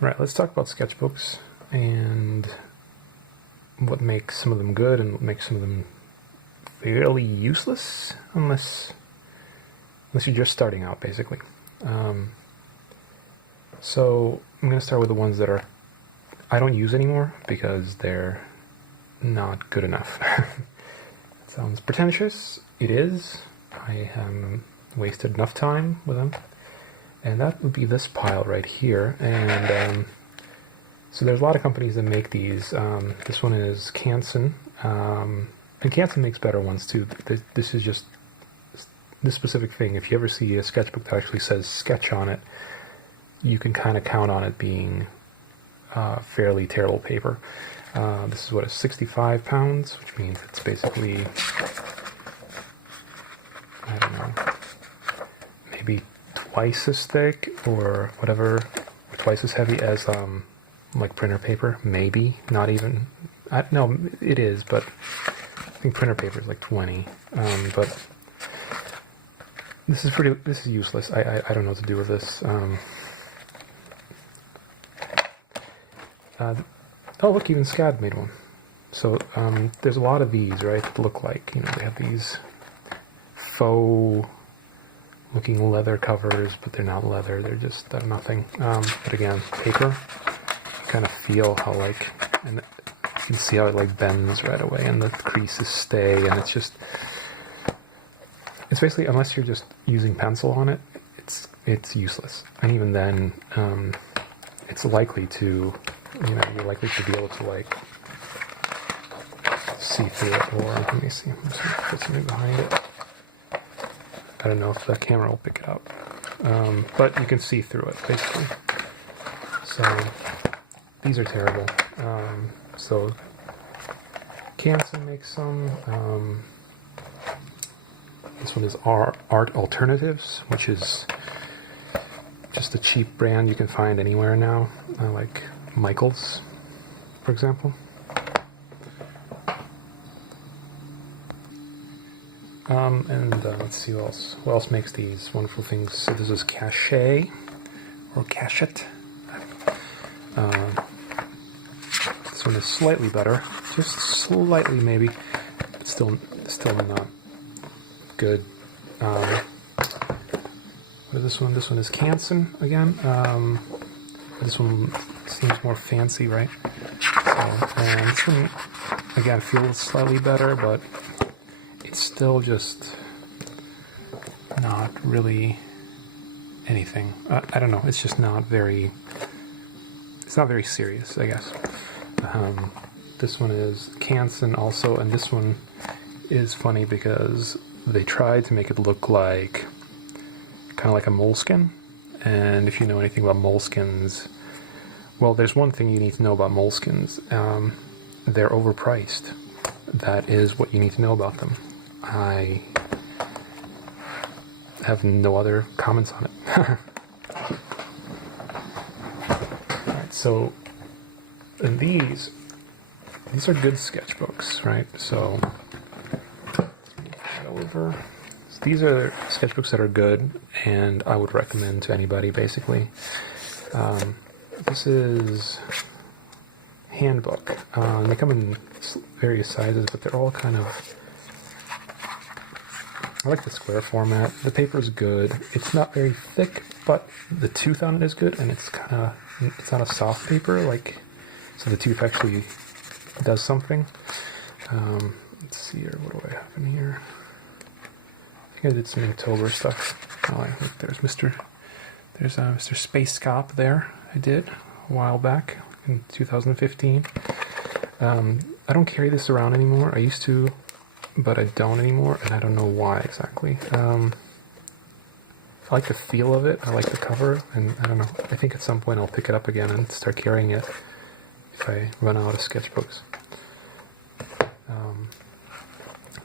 Right, let's talk about sketchbooks and what makes some of them good and what makes some of them fairly useless, unless you're just starting out, basically. So I'm going to start with the ones that I don't use anymore because they're not good enough. It sounds pretentious. It is. I have wasted enough time with them. And that would be this pile right here. And so there's a lot of companies that make these. This one is Canson. And Canson makes better ones too. This is just this specific thing. If you ever see a sketchbook that actually says sketch on it, you can kind of count on it being fairly terrible paper. This is what, 65 pounds, which means it's basically, I don't know, maybe twice as thick or whatever, or twice as heavy as like printer paper. Maybe not even. No, it is, but I think printer paper is like 20. But this is useless. I don't know what to do with this. Oh, look, even SCAD made one. So there's a lot of these, right, that look like, they have these faux-looking leather covers, but they're not leather. They're just nothing. But again, paper. You kind of feel how, and you can see how it, bends right away, and the creases stay, and it's basically, unless you're just using pencil on it, it's useless. And even then, it's likely to... you're likely to be able to see through it, or let me see, I'm just gonna put something behind it. I don't know if the camera will pick it up, but you can see through it basically. So these are terrible. So Canson makes some. This one is Art Alternatives, which is just a cheap brand you can find anywhere now, like Michael's, for example. And let's see who else makes these wonderful things. So this is Cachet, or Cachet. This one is slightly better, just slightly maybe, but still not good. What is this one? This one is Canson again. This one seems more fancy, right? And this one, again, feels slightly better, but it's still just not really anything. I don't know. It's just not very... It's not very serious, I guess. This one is Canson also, and this one is funny because they tried to make it look like kind of like a moleskin. And if you know anything about moleskins, well, there's one thing you need to know about moleskins. They're overpriced. That is what you need to know about them. I have no other comments on it. Alright, so these are good sketchbooks, right? So over. These are sketchbooks that are good, and I would recommend to anybody, basically. This is Handbook. They come in various sizes, but they're all kind of... I like the square format. The paper is good. It's not very thick, but the tooth on it is good, and it's not a soft paper, so the tooth actually does something. Let's see here, what do I have in here? I did some Inktober stuff. Oh, I think there's Mr. Space Cop there. I did a while back in 2015. I don't carry this around anymore. I used to, but I don't anymore, and I don't know why exactly. I like the feel of it. I like the cover, and I don't know. I think at some point I'll pick it up again and start carrying it if I run out of sketchbooks.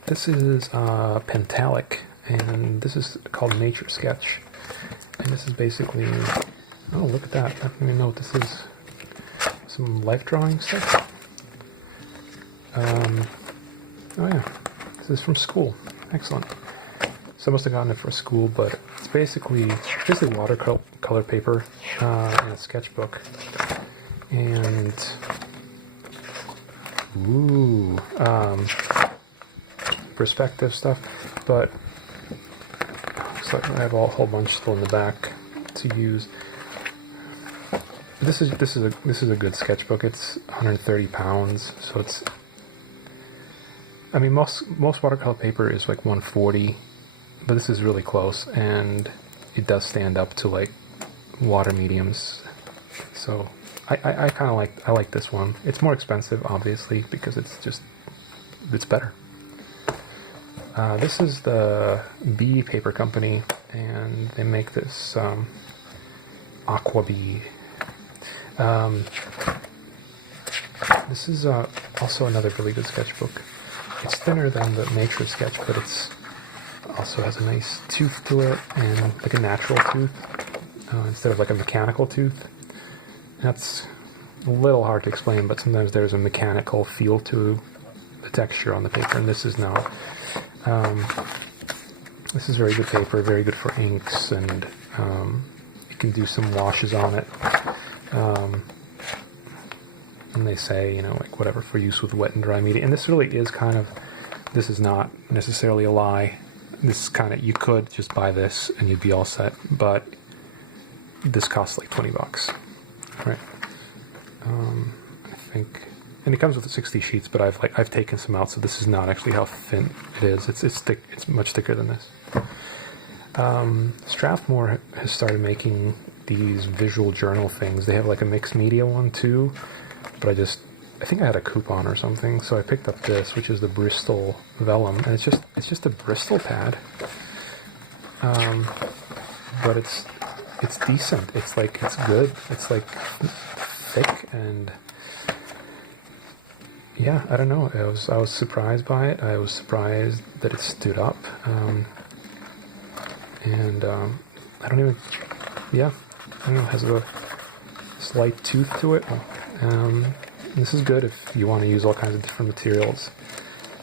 This is Pentalic, and this is called Nature Sketch. And this is basically... Oh, look at that. I don't even know what this is. Some life drawing stuff. Oh yeah. This is from school. Excellent. So I must have gotten it for school, but it's basically watercolor watercolor paper in a sketchbook. And ooh, perspective stuff, but looks like I have a whole bunch still in the back to use. This is a good sketchbook. It's 130 pounds, so it's. I mean, most watercolor paper is like 140, but this is really close, and it does stand up to like water mediums. So I kind of like this one. It's more expensive, obviously, because it's better. This is the Bee Paper Company, and they make this Aqua Bee. This is also another really good sketchbook. It's thinner than the Nature Sketch, but it's also has a nice tooth to it, and like a natural tooth instead of like a mechanical tooth. That's a little hard to explain, but sometimes there's a mechanical feel to the texture on the paper, and this is not. This is very good paper, very good for inks, and you can do some washes on it. And they say, you know, like whatever, for use with wet and dry media. And this really is kind of, this is not necessarily a lie. This is kind of, you could just buy this and you'd be all set, but this costs like $20, right? I think, and it comes with 60 sheets, but I've taken some out, so this is not actually how thin it is. It's thick. It's much thicker than this. Strathmore has started making these visual journal things. They have like a mixed media one too, but I think I had a coupon or something, so I picked up this, which is the Bristol Vellum, and it's just a Bristol pad. But it's decent. It's good. It's like thick, and yeah, I don't know. I was surprised by it. I was surprised that it stood up. I don't even. Yeah, I don't know. It has a slight tooth to it. This is good if you want to use all kinds of different materials.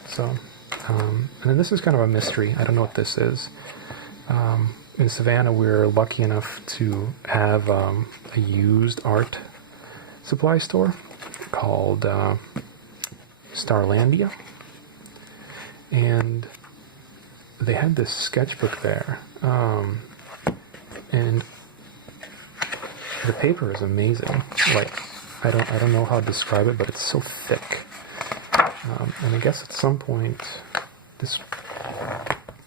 So, and then this is kind of a mystery. I don't know what this is. In Savannah, we're lucky enough to have a used art supply store called Starlandia, and they had this sketchbook there, and the paper is amazing. Like, I don't know how to describe it, but it's so thick. And I guess at some point this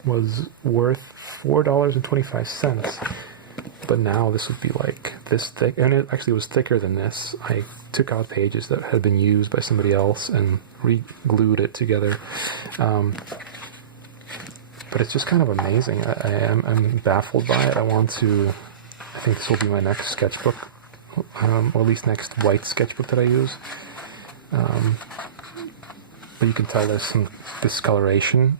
was worth $4.25, but now this would be like this thick, and it actually was thicker than this. I took out pages that had been used by somebody else and re-glued it together. But it's just kind of amazing. I'm baffled by it. I think this will be my next sketchbook, or at least next white sketchbook that I use. But you can tell there's some discoloration.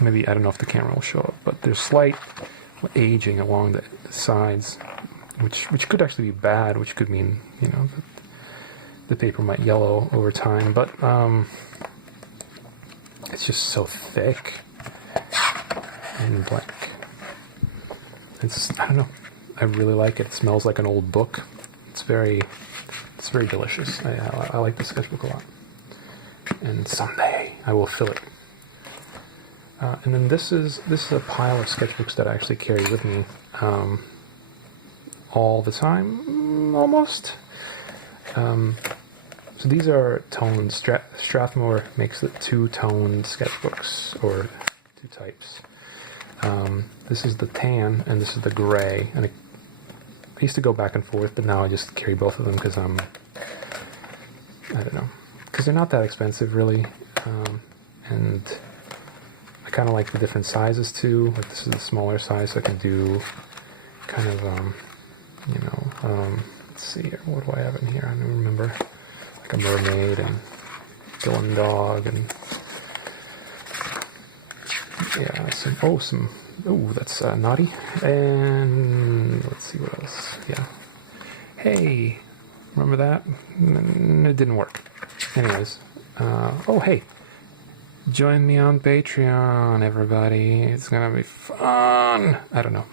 Maybe, I don't know if the camera will show it, but there's slight aging along the sides, which could actually be bad, which could mean, you know, that the paper might yellow over time, but it's just so thick and black. I don't know, I really like it. It smells like an old book. It's very delicious. I like the sketchbook a lot, and someday I will fill it. And then this is a pile of sketchbooks that I actually carry with me all the time, almost. So these are toned. Strathmore makes the two-toned sketchbooks, or two types. This is the tan, and this is the gray. And I used to go back and forth, but now I just carry both of them because I don't know, because they're not that expensive, really. And I kind of like the different sizes too. Like, this is the smaller size, so I can do kind of, let's see here. What do I have in here? I don't remember. Like a mermaid and Dylan dog and yeah, that's naughty. And let's see what else. Yeah. Hey, remember that? It didn't work. Anyways, hey. Join me on Patreon, everybody. It's gonna be fun. I don't know.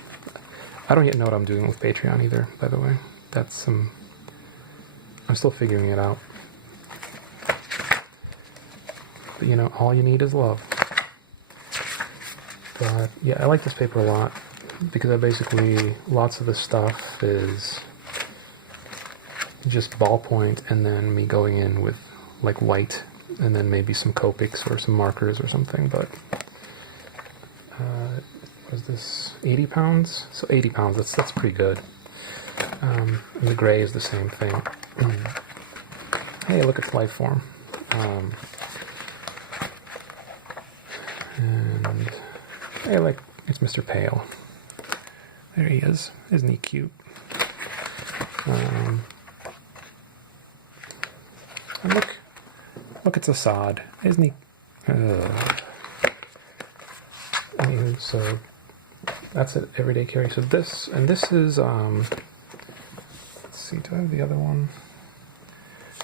I don't yet know what I'm doing with Patreon either, by the way. That's I'm still figuring it out. But you know, all you need is love. But yeah, I like this paper a lot because I basically, lots of the stuff is just ballpoint and then me going in with like white and then maybe some Copics or some markers or something. But what is this, 80 pounds? So 80 pounds, that's pretty good. And the gray is the same thing. Hey, look, it's Lifeform. And hey, like, it's Mr. Pale. There he is. Isn't he cute? And look, it's Assad. Isn't he? Anywho, so that's it. Everyday carry. So this is let's see. Do I have the other one?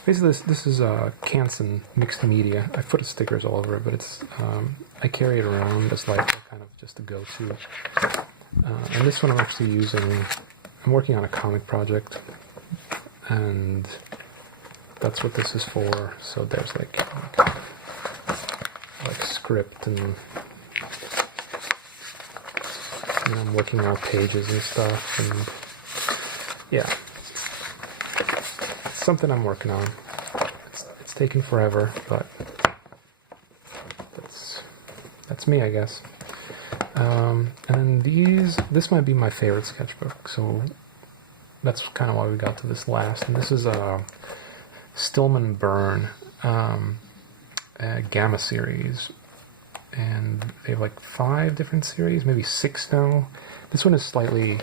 Basically, this is Canson mixed media. I put stickers all over it, but it's I carry it around as like kind of just a go-to. And this one I'm actually using. I'm working on a comic project, and that's what this is for. So there's like script, and you know, I'm working on pages and stuff, and yeah, it's something I'm working on. It's taken forever, but that's me, I guess. And then this might be my favorite sketchbook, so that's kind of why we got to this last. And this is a Stillman Burn Gamma series, and they have like 5 different series, maybe 6 now. This one is slightly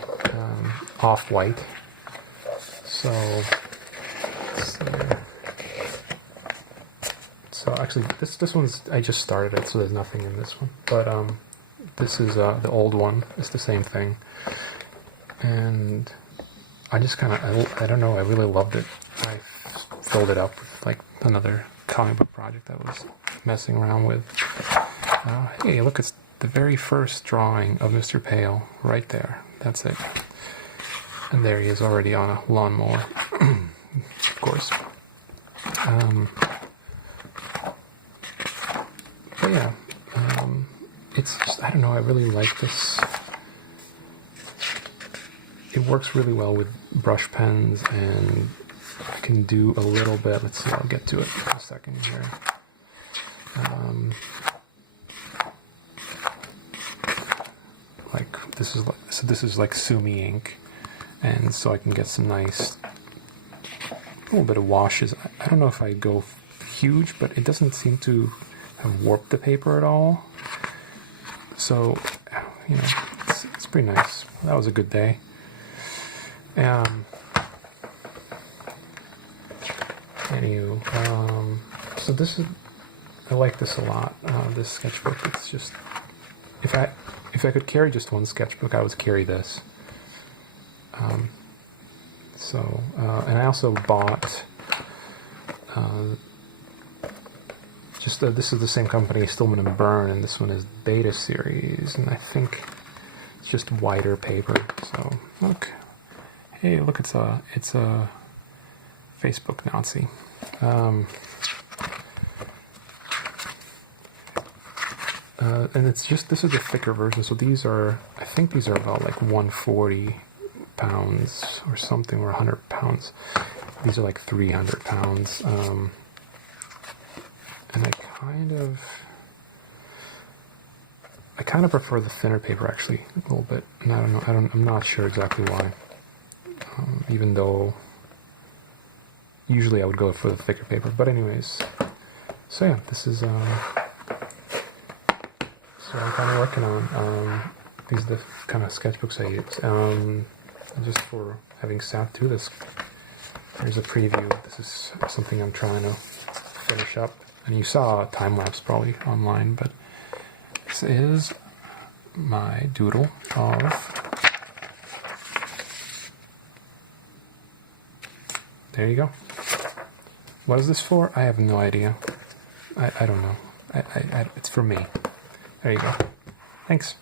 off-white, so actually this one's, I just started it, so there's nothing in this one, but this is the old one. It's the same thing, and I just kind of, I don't know, I really loved it. I filled it up with like another comic book project I was messing around with. Hey, look, it's the very first drawing of Mr. Pale right there. That's it. And there he is already on a lawnmower, of course. But yeah, it's just, I don't know, I really like this. It works really well with brush pens, and I can do a little bit. Let's see, I'll get to it in a second here. Like this is like Sumi ink, and so I can get some nice, a little bit of washes. I don't know if I go huge, but it doesn't seem to have warped the paper at all. So, you know, it's pretty nice. That was a good day. Anywho, so this is, I like this a lot. This sketchbook. It's just, if I could carry just one sketchbook, I would carry this. And I also bought this is the same company, Stillman & Burn, and this one is Beta Series, and I think it's just wider paper. So look, hey, look, it's a Facebook Nazi. And it's just, this is a thicker version, so these are, I think these are about like 140 pounds or something, or 100 pounds. These are like 300 pounds. And I kind of prefer the thinner paper, actually, a little bit. And I don't know, I'm not sure exactly why. Even though usually I would go for the thicker paper. But anyways, so yeah, this is so I'm kind of working on. These are the kind of sketchbooks I use. Just for having sat through this, here's a preview. This is something I'm trying to finish up. And you saw a time-lapse probably online, but this is my doodle of, there you go. What is this for? I have no idea. I don't know. It's for me. There you go. Thanks.